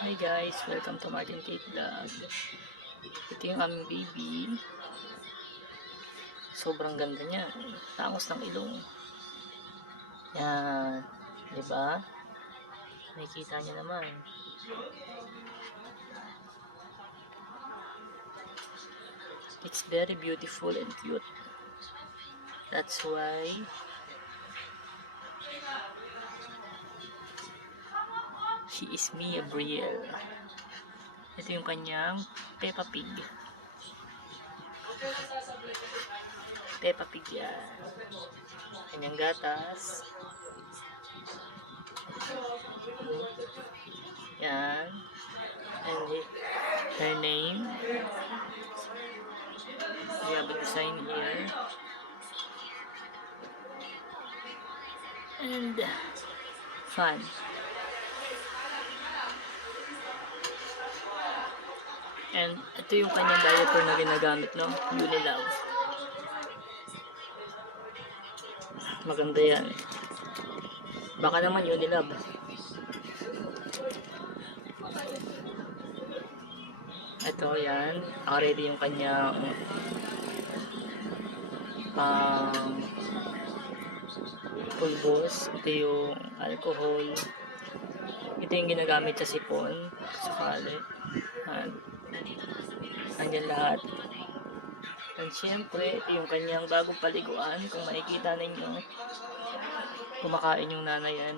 Hi guys, welcome to Martin Kate Vlog. Ito yung aming baby. Sobrang ganda niya. Tangos ng ilong. Yan. Diba? Nakikita niyo naman. It's very beautiful and cute. That's why she is Mia Brielle. Ito yung kanyang Peppa Pig. Peppa Pig yan. Kanyang gatas. Yan. And her name. We have a design here. And fun. And ito yung kanyang diaper na ginagamit, no? Unilove. Maganda yan. Baka naman Unilove. Ito yan. Already yung kanyang pulbos. Ito yung alcohol. Ito yung ginagamit sa sipon. Sa kalit. Andyan lahat. And syempre, ito yung kanyang bagong paliguan. Kung makikita ninyo, kumakain yung nanay yan.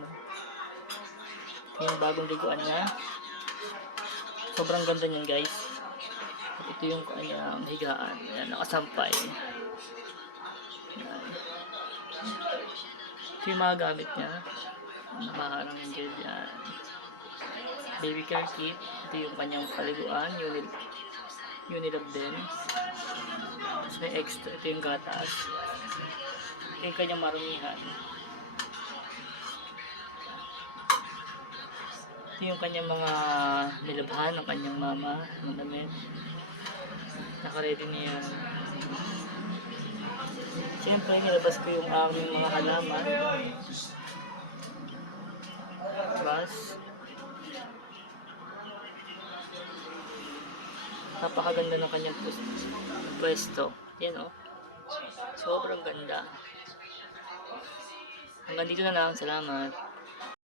Ito yung bagong liguan niya. Sobrang ganda niyan guys. At ito yung kanyang higaan. Ayan, nakasampay. Ayan. Ito yung mga gamit niya. Nakaharang yung gel yan. Baby care kit. Ito yung kanyang paliguan. Unilove din. Tapos may extra. Ito yung gatas. Ito yung kanyang marumihan. Ito yung kanyang mga nilabhan ng kanyang mama. Ng damit. Naka-ready niya. Siyempre, nilabas ko yung aking mga halaman. Bas. Napakaganda ng kanyang pwesto. Yan o. Sobrang ganda. Hanggang dito na lang. Salamat.